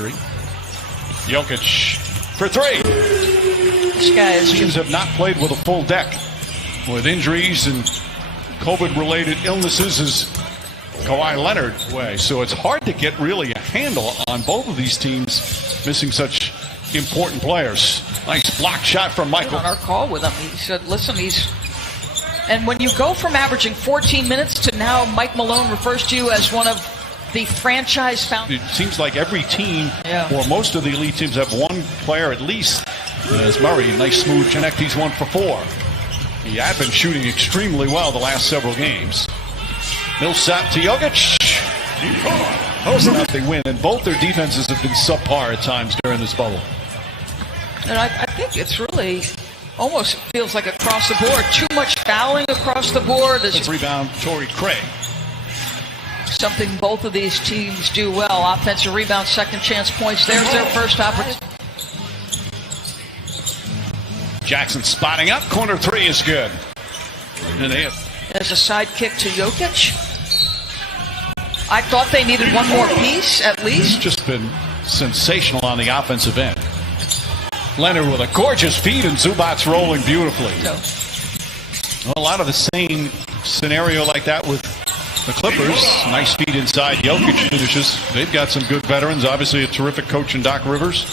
injury. Jokic for three. This guy is Teams have not played with a full deck. With injuries and COVID-related illnesses as Kawhi Leonard away. So it's hard to get really a handle on both of these teams missing such important players. Nice block shot from Michael. On our call with him, he said, listen, and when you go from averaging 14 minutes to now Mike Malone refers to you as one of the franchise founders. It seems like every team, or most of the elite teams, have one player at least. As Murray, nice smooth connect, he's 1 for 4. He had been shooting extremely well the last several games. Millsap to Jokic. They win, and both their defenses have been subpar at times during this bubble. And I think it's really almost feels like across the board. Too much fouling across the board. Let's rebound Torrey Craig. Something both of these teams do well. Offensive rebound, second chance points. There's their first opportunity. Jackson spotting up. Corner three is good. And there's a side kick to Jokic. I thought they needed one more piece at least. He's just been sensational on the offensive end. Leonard with a gorgeous feed and Zubac's rolling beautifully. Well, a lot of the same scenario like that with the Clippers. Nice feed inside. Jokic finishes. They've got some good veterans. Obviously a terrific coach in Doc Rivers.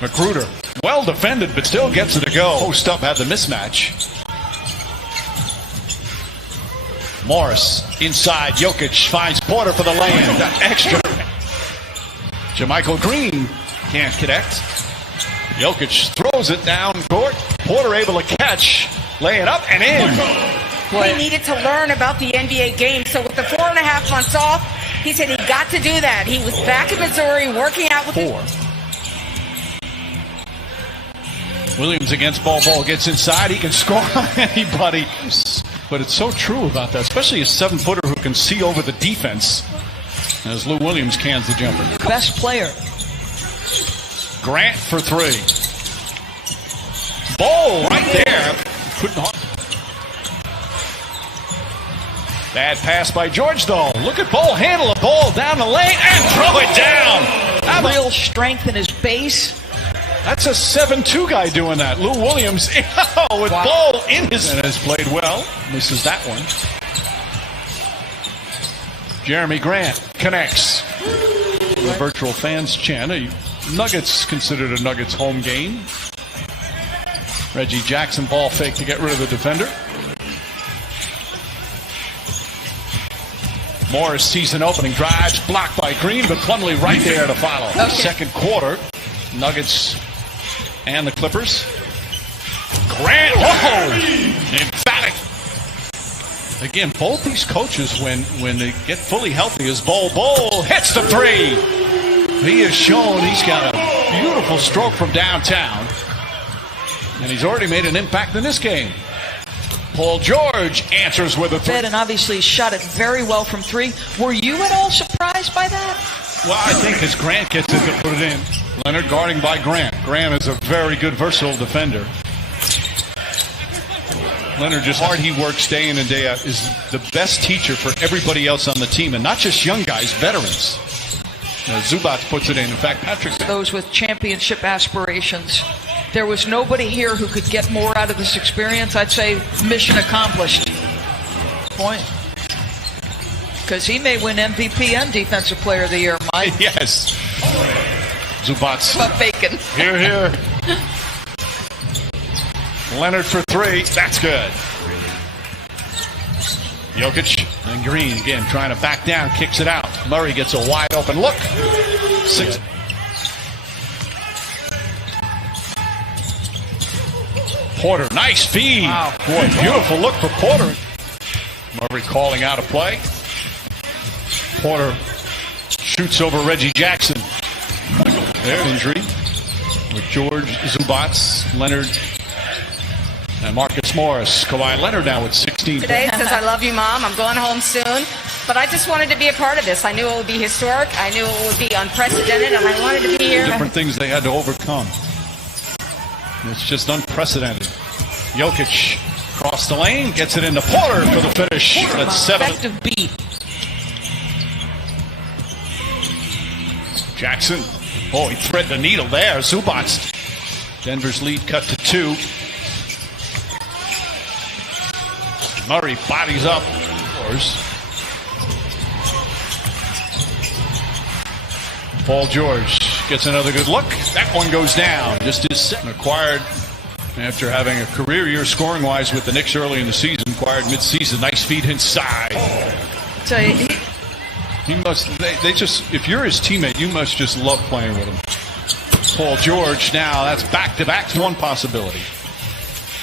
Magruder, well defended, but still gets it to go. Post up had the mismatch. Morris inside. Jokic finds Porter for the lane. That extra. Jermichael Green can't connect. Jokic throws it down court. Porter able to catch, lay it up and in. He needed to learn about the NBA game. So with the 4.5 months off, he said he got to do that. He was back in Missouri working out with 4. Williams against Bol gets inside. He can score on anybody. But it's so true about that, especially a 7-footer who can see over the defense. As Lou Williams cans the jumper. Best player. Grant for 3. Bol right there. Couldn't. Bad pass by George though. Look at Bol handle the ball down the lane and throw it down. Real strength in his base. That's a 7-2 guy doing that. Lou Williams with Bol in his and has played well. Misses that one. Jeremy Grant connects. The virtual fans chant. Nuggets considered a Nuggets home game. Reggie Jackson ball fake to get rid of the defender. Morris sees an opening, drives, blocked by Green, but Plumlee right there to follow. Okay. Second quarter, Nuggets and the Clippers. Grant, emphatic. Again, both these coaches, when they get fully healthy, is Bol hits the 3. He has shown he's got a beautiful stroke from downtown, and he's already made an impact in this game. Paul George answers with a 3. And obviously shot it very well from 3. Were you at all surprised by that? Well, I think as Grant gets it to put it in. Leonard guarding by Grant. Grant is a very good, versatile defender. Leonard, just hard he works day in and day out, is the best teacher for everybody else on the team, and not just young guys, veterans. Zubac puts it in. In fact, Patrick. Those with championship aspirations. There was nobody here who could get more out of this experience. I'd say mission accomplished. Point. Because he may win MVP and Defensive Player of the Year, Mike. Yes. Zubac. But bacon. Here, here. Leonard for 3. That's good. Jokic and Green again trying to back down, kicks it out. Murray gets a wide open look. 6. Porter, nice feed. Wow. Boy, beautiful look for Porter. Murray calling out a play. Porter shoots over Reggie Jackson. There's injury with George, Zubac, Leonard, and Marcus Morris. Kawhi Leonard now with 16. Today says, I love you, Mom. I'm going home soon. But I just wanted to be a part of this. I knew it would be historic. I knew it would be unprecedented, and I wanted to be here. Different things they had to overcome. It's just unprecedented. Jokic across the lane, gets it into Porter for the finish. That's 7. Effective beat. Jackson. Oh, he threaded the needle there. Zubac. Denver's lead cut to 2. Murray bodies up. Paul George gets another good look. That one goes down. Just his second acquired after having a career year scoring wise with the Knicks early in the season. Acquired mid-season. Nice feed inside. So he must. They just. If you're his teammate, you must just love playing with him. Paul George. Now that's back-to-back. One possibility.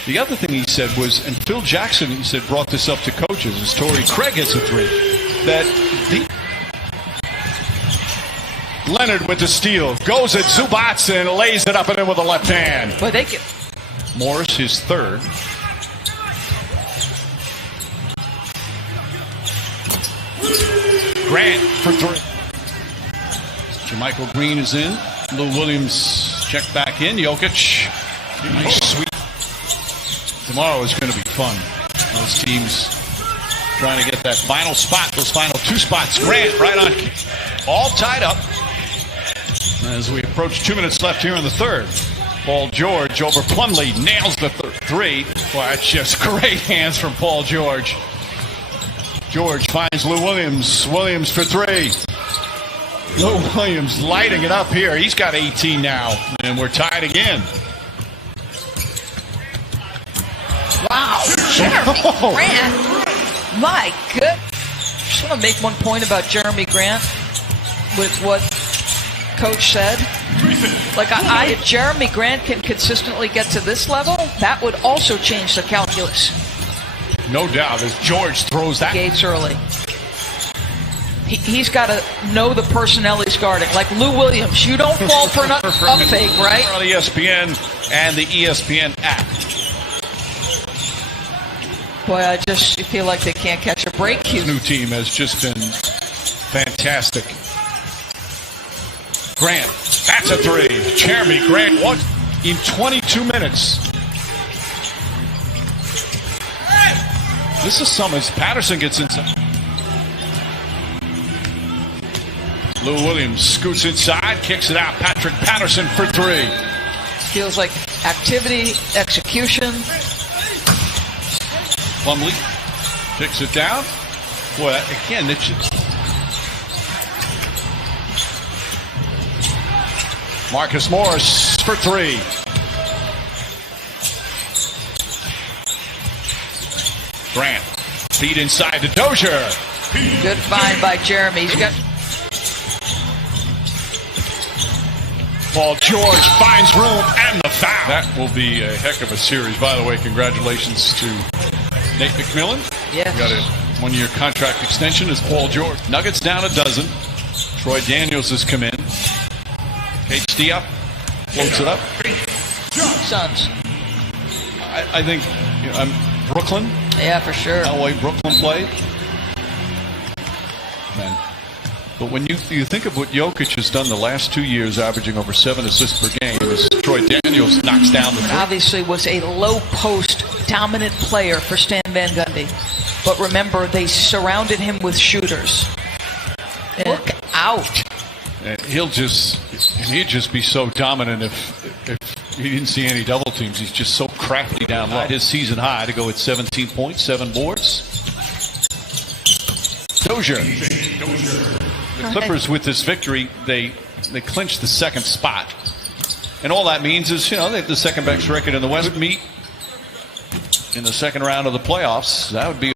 The other thing he said was, and Phil Jackson, he said, brought this up to coaches as Torrey Craig hits a 3. That Leonard with the steal goes at Zubac and lays it up and in with the left hand. Well, they get Morris his 3rd. Grant for 3. Jermichael Green is in. Lou Williams checked back in. Jokic. Nice sweep. Tomorrow is going to be fun. Those teams trying to get that final spot, those final 2 spots. Grant right on. All tied up as we approach 2 minutes left here in the 3rd. Paul George over Plumlee nails the 3. Well, that's just great hands from Paul George. George finds Lou Williams. Williams for 3. Lou Williams lighting it up here. He's got 18 now, and we're tied again. wow. Jeremy Grant. My good. Just want to make one point about Jeremy Grant with what Coach said. Like, if Jeremy Grant can consistently get to this level, that would also change the calculus. No doubt, as George throws that. Gates early. He's got to know the personnel he's guarding. Like Lou Williams, you don't fall for an up fake, right? On the ESPN and the ESPN app. Boy, I just feel like they can't catch a break. His new team has just been fantastic. Grant, that's a 3. Jeremy Grant, what? In 22 minutes. This is Summers. Patterson gets inside. Lou Williams scoots inside, kicks it out. Patrick Patterson for 3. Feels like activity, execution. Plumlee kicks it down. Boy, again, it's just... Marcus Morris for 3. Grant, feed inside to Dozier. Good find by Jeremy. He's got... Paul George finds room and the foul. That will be a heck of a series. By the way, congratulations to Nate McMillan. Yes. Got a 1-year contract extension as Paul George. Nuggets down a dozen. Troy Daniels has come in. HD up. Floats it up. Suns. I think Brooklyn. Yeah, for sure. How way Brooklyn played. Man. But when you think of what Jokic has done the last 2 years, averaging over 7 assists per game, as Troy Daniels knocks down the 3. Obviously was a low post dominant player for Stan Van Gundy. But remember, they surrounded him with shooters. Look out. And he'd just be so dominant if he didn't see any double teams. He's just so crafty down low. His season high to go at 17 points, 7 boards. Dozier. The Clippers, with this victory, they clinched the 2nd spot. And all that means is, they have the second best record in the West. Meet in the second round of the playoffs. That would be